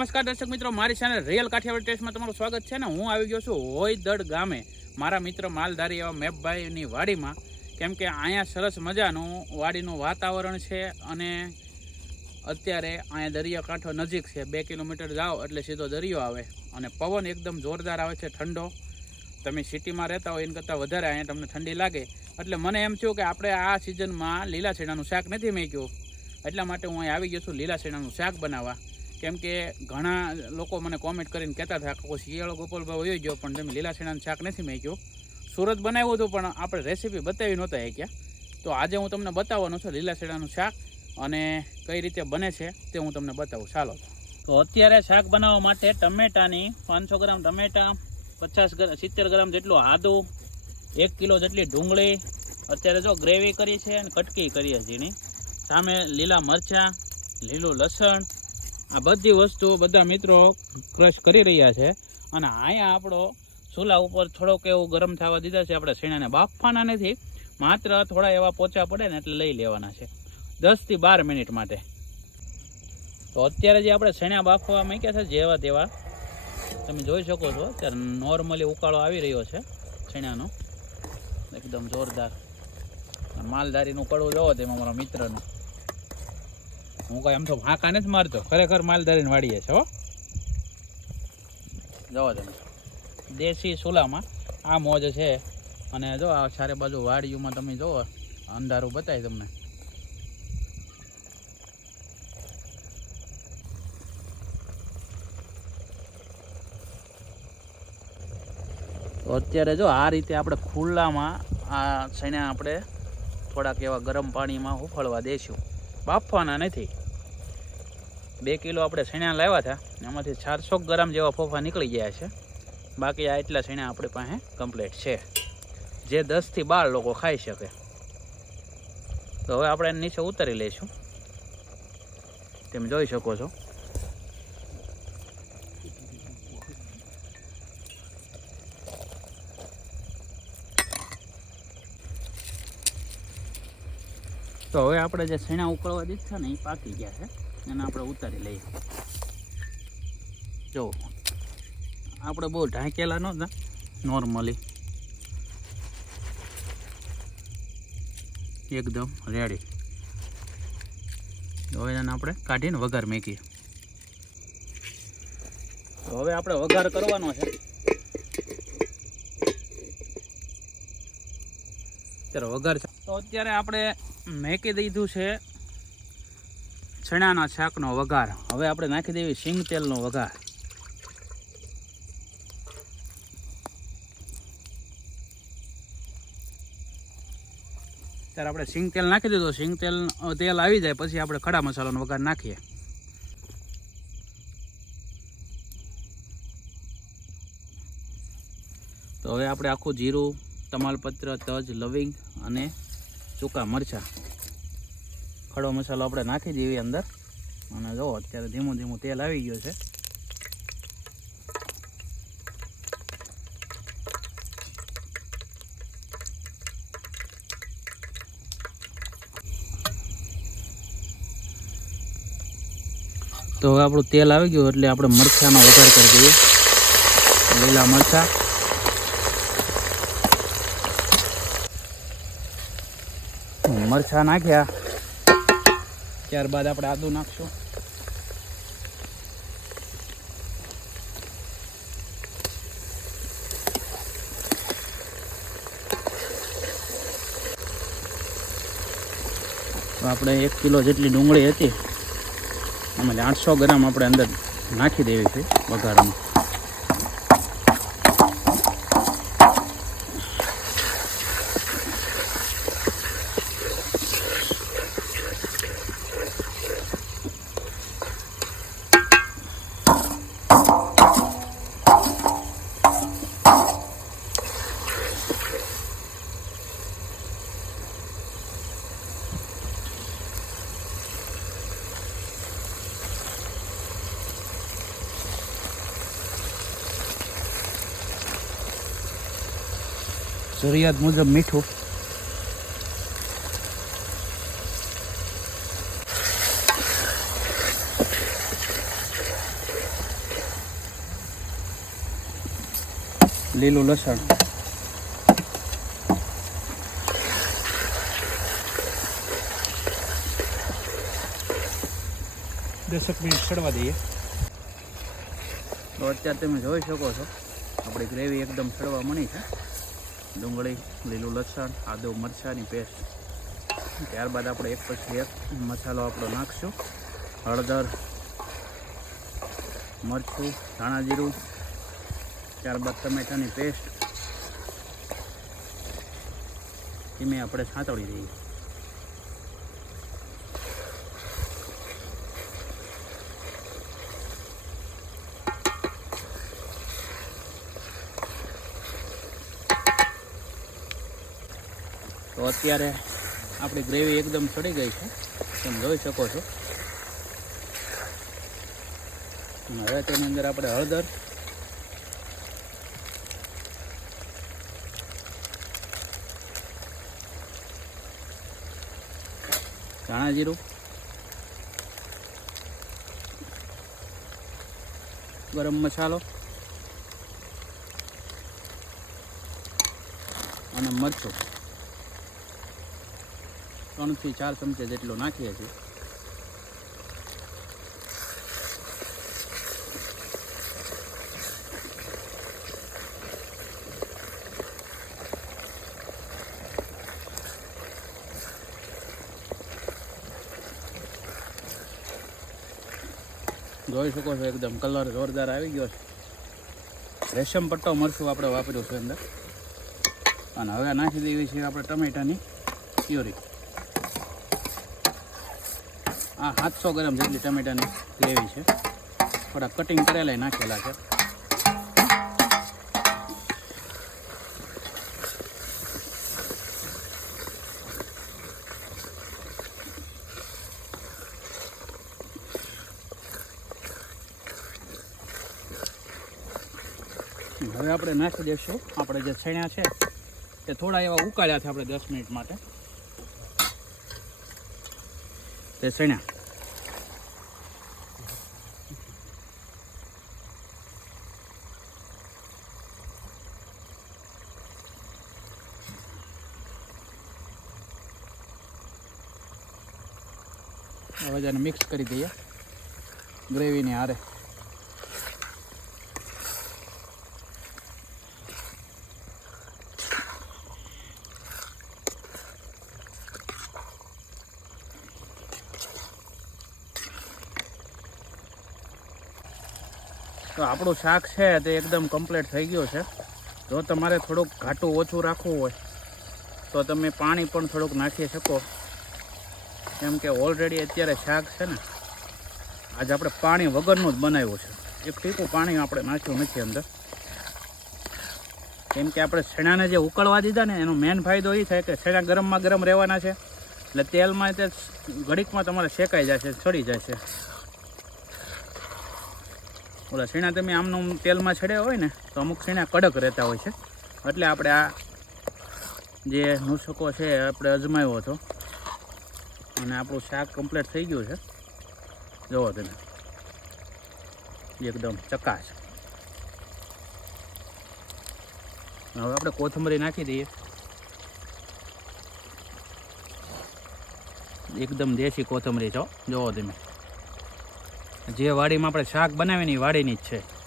નમસ્કાર દર્શક મિત્રો, મારી ચેનલ રિયલ કાઠિયાવાડ ટેસ્ટમાં તમારું સ્વાગત છે ને હું આવી ગયો છું હોયદડ ગામે. મારા મિત્ર માલધારી એવા મેપભાઈની વાડીમાં. કેમ કે અહીંયા સરસ મજાનું વાડીનું વાતાવરણ છે અને અત્યારે અહીંયા દરિયાકાંઠો નજીક છે. બે કિલોમીટર જાઓ એટલે સીધો દરિયો આવે અને પવન એકદમ જોરદાર આવે છે, ઠંડો. તમે સિટીમાં રહેતા હોય એના કરતાં વધારે અહીંયા તમને ઠંડી લાગે. એટલે મને એમ થયું કે આપણે આ સિઝનમાં લીલા છેડાનું શાક નથી મેક્યું. એટલા માટે હું અહીં આવી ગયો છું લીલા છેડાનું શાક બનાવવા. કેમ કે ઘણા લોકો મને કોમેન્ટ કરીને કહેતા હતા કોઈ શિયાળો ગોપાલભાઈ વયો ગયો, પણ તમે લીલા શાક નથી મેક્યું. સુરત બનાવ્યું હતું, પણ આપણે રેસીપી બતાવી નહોતા ક્યાં તો આજે હું તમને બતાવવાનો છું લીલા છેડાનું શાક અને કઈ રીતે બને છે તે હું તમને બતાવું. ચાલો. તો અત્યારે શાક બનાવવા માટે ટમેટાની પાંચસો ગ્રામ ટમેટા, પચાસ સિત્તેર ગ્રામ જેટલું આદું, એક કિલો જેટલી ડુંગળી, અત્યારે જો ગ્રેવી કરી છે અને કટકી કરી છે ઝીણી. સામે લીલા મરચાં, લીલું લસણ આ બધી વસ્તુઓ બધા મિત્રો ક્રશ કરી રહ્યા છે. અને અહીંયા આપણો ચૂલા ઉપર થોડોક એવું ગરમ થવા દીધા છે. આપણે શેણાને બાફવાના નથી. માત્ર થોડા એવા પોચા પડે ને એટલે લઈ લેવાના છે. દસથી બાર મિનિટ માટે. તો અત્યારે જે આપણે શેણા બાફવા મૂક્યા છે, જેવા તેવા, તમે જોઈ શકો છો. અત્યારે નોર્મલી ઉકાળો આવી રહ્યો છે શેણાનો. એકદમ જોરદાર. માલધારીનું કડવું જોવો તેમાં મારા મિત્રનું. હું કઈ આમ તો ફાંકા નથી મારતો. ખરેખર માલધારીને વાળીએ છે, હો. જવા તમે. દેશી સુલામાં આ મોજ છે. અને જો આ ચારે બાજુ વાડીઓમાં તમે જુઓ, અંધારું બતાય તમને. અત્યારે જો આ રીતે આપણે ખુલ્લામાં આ સૈણા આપણે થોડાક એવા ગરમ પાણીમાં ઉફળવા દઈશું બાફવાના નથી. બે કિલો આપણે સૈણા લાવ્યા હતા એમાંથી ચારસો ગ્રામ જેવા ફોફા નીકળી ગયા છે. બાકી આ એટલા સૈણા આપણી પાસે કમ્પ્લીટ છે. જે દસથી બાર લોકો ખાઈ શકે. તો હવે આપણે એને નીચે ઉતારી લઈશું. તમે જોઈ શકો છો. તો હવે આપણે જે શેણા ઉકળવા દીધા ને એ પાકી ગયા છે. એને આપણે ઉતારી લઈએ. જો. આપણે બહુ ઢાંકેલા નહોતા નોર્મલી એકદમ રેડી હવે એને આપણે કાઢીને વઘાર મેકીએ. તો હવે આપણે વઘાર કરવાનો છે. અત્યારે વઘાર છે. તો અત્યારે આપણે મેકી દીધું છે ચણાના શાકનો વઘાર. હવે આપણે નાખી દેવી સિંગ તેલનો વઘાર. ત્યારે આપણે સિંગ તેલ નાખી દીધું. સિંગ તેલ તેલ આવી જાય, પછી આપણે ખડા મસાલાનો વઘાર નાખીએ. તો હવે આપણે આખું જીરું, તમાલપત્ર, તજ, લવિંગ અને સૂકા મરચાં. ખડો મસાલો આપણે નાખી દઈએ અંદર. અને જો, અત્યારે ધીમું ધીમું તેલ આવી ગયું છે. તો હવે આપણું તેલ આવી ગયું એટલે આપણે મરચાંનો વઘાર કરી દઈએ. લીલા મરચાં. મરચાં નાખ્યા. ત્યારબાદ આપણે આદુ નાખશું. આપણે એક કિલો જેટલી ડુંગળી હતી. આમાં આઠસો ગ્રામ આપણે અંદર નાખી દેવી છે વઘારમાં. જરૂરિયાત મુજબ મીઠું. લીલું લસણ. દસક મિનિટ સડવા દઈએ. તો અત્યારે તમે જોઈ શકો છો. આપણી ગ્રેવી એકદમ સડવા મળી છે. ડુંગળી, લીલું લસણ, આદુ મરચાંની પેસ્ટ. ત્યારબાદ આપણે એક પછી એક મસાલો આપણો નાખશું. હળદર, મરચું, ધાણા જીરું, ત્યારબાદ ટમેટાની પેસ્ટ. ધીમે આપણે સાંતળી દઈએ અત્યારે આપણી ગ્રેવી એકદમ સડી ગઈ છે. તમે જોઈ શકો છો. હવે તેની અંદર આપણે હળદર. ધાણા જીરું. ગરમ મસાલો. અને મરચું. ત્રણથી ચાર ચમચા જેટલો નાખીએ છીએ. જોઈ શકો છો એકદમ કલર જોરદાર આવી ગયો છે. રેશમ પટ્ટો મરચું આપણે વાપર્યું છે અંદર. અને હવે નાખી દેવી છે આપણે ટમેટાની પ્યોરી. આ સાતસો ગ્રામ જેટલી ટમેટાની ગ્રેવી છે. થોડા કટિંગ કરેલા નાખેલા છે. હવે આપણે નાખી દઈશું આપણે જે છણ્યા છે તે થોડા એવા ઉકાળ્યા છે આપણે દસ મિનિટ માટે. તે શણ્યા હવે મિક્સ કરી દઈએ. ગ્રેવીની હારે. તો આપણું શાક છે તે એકદમ કમ્પ્લીટ થઈ ગયું છે. જો તમારે થોડુંક ઘાટું ઓછું રાખવું હોય, તો તમે પાણી પણ થોડુંક નાખી શકો. કેમ કે ઓલરેડી અત્યારે શાક છે ને, આજે આપણે પાણી વગરનું જ બનાવ્યું છે. એક ટીપું પાણી આપણે નાખ્યું નથી અંદર. કેમ કે આપણે શેણાને જે ઉકળવા દીધા ને, એનો મેઇન ફાયદો એ થાય કે શેણા ગરમમાં ગરમ રહેવાના છે. એટલે તેલમાં તે ઘડીકમાં તમારે શેકાઈ જશે સડી જશે. ઓલા શીણા તમે આમનું તેલમાં છડ્યા હોય ને, તો અમુક શીણા કડક રહેતા હોય છે. એટલે આપણે આ જે નુસ્ખો છે આપણે અજમાવ્યો હતો. અને આપણું શાક કમ્પ્લીટ થઈ ગયું છે. જુઓ તમે. એકદમ ચકાશ હવે આપણે કોથમરી નાખી દઈએ. એકદમ દેશી કોથમરી છો જુઓ તમે. જે વાડીમાં આપણે શાક બનાવીને એ વાડીની જ છે.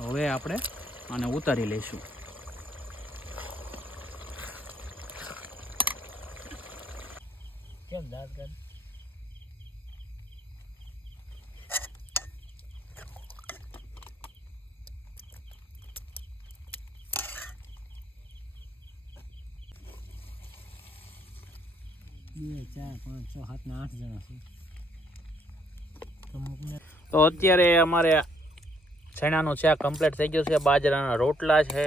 હવે આપણે આને ઉતારી લઈશું. કેમ દાંત કાઢ? તો અત્યારે અમારે છેણાનું શાક કમ્પ્લીટ થઈ ગયું છે. બાજરાના રોટલા છે.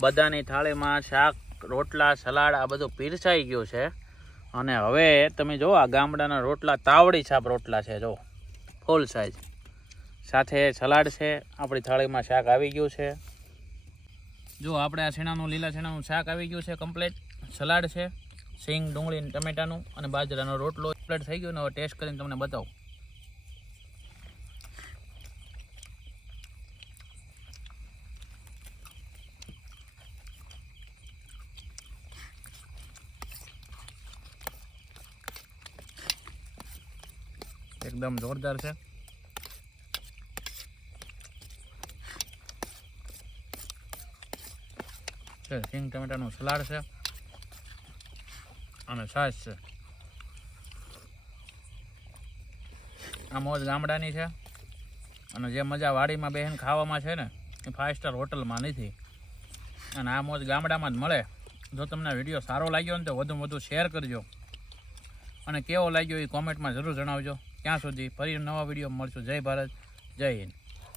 બધાની થાળીમાં શાક રોટલા સલાડ આ બધું પીરસાઈ ગયું છે. અને હવે તમે જો, આ ગામડાના રોટલા, તાવડી છાપ રોટલા છે, જો. ફૂલ સાઈઝ સાથે સલાડ છે, આપણી થાળીમાં શાક આવી ગયું છે. જો, આપણે આ છેણાનું, લીલા છેણાનું શાક આવી ગયું છે કમ્પ્લેટ સલાડ છે, સિંગ, ડુંગળી ટમેટાનું અને બાજરાનો રોટલો. કમ્પ્લીટ થઈ ગયો ને, હવે ટેસ્ટ કરીને તમને બતાવું. એકદમ જોરદાર છે. છે, સિંગ ટમેટાનું સલાડ છે અને છાશ છે. આ મોજ ગામડાની છે અને જે મજા વાડીમાં બેહીને ખાવામાં છે ને, એ ફાઇવ સ્ટાર હોટલમાં નથી. અને આ મોજ ગામડામાં જ મળે. જો તમને વીડિયો સારો લાગ્યો ને તો વધુ વધુ શેર કરજો. અને કેવો લાગ્યો એ કોમેન્ટમાં જરૂર જણાવજો. ત્યાં સુધી ફરી નવા વીડિયો મળશું. જય ભારત જય હિન્દ.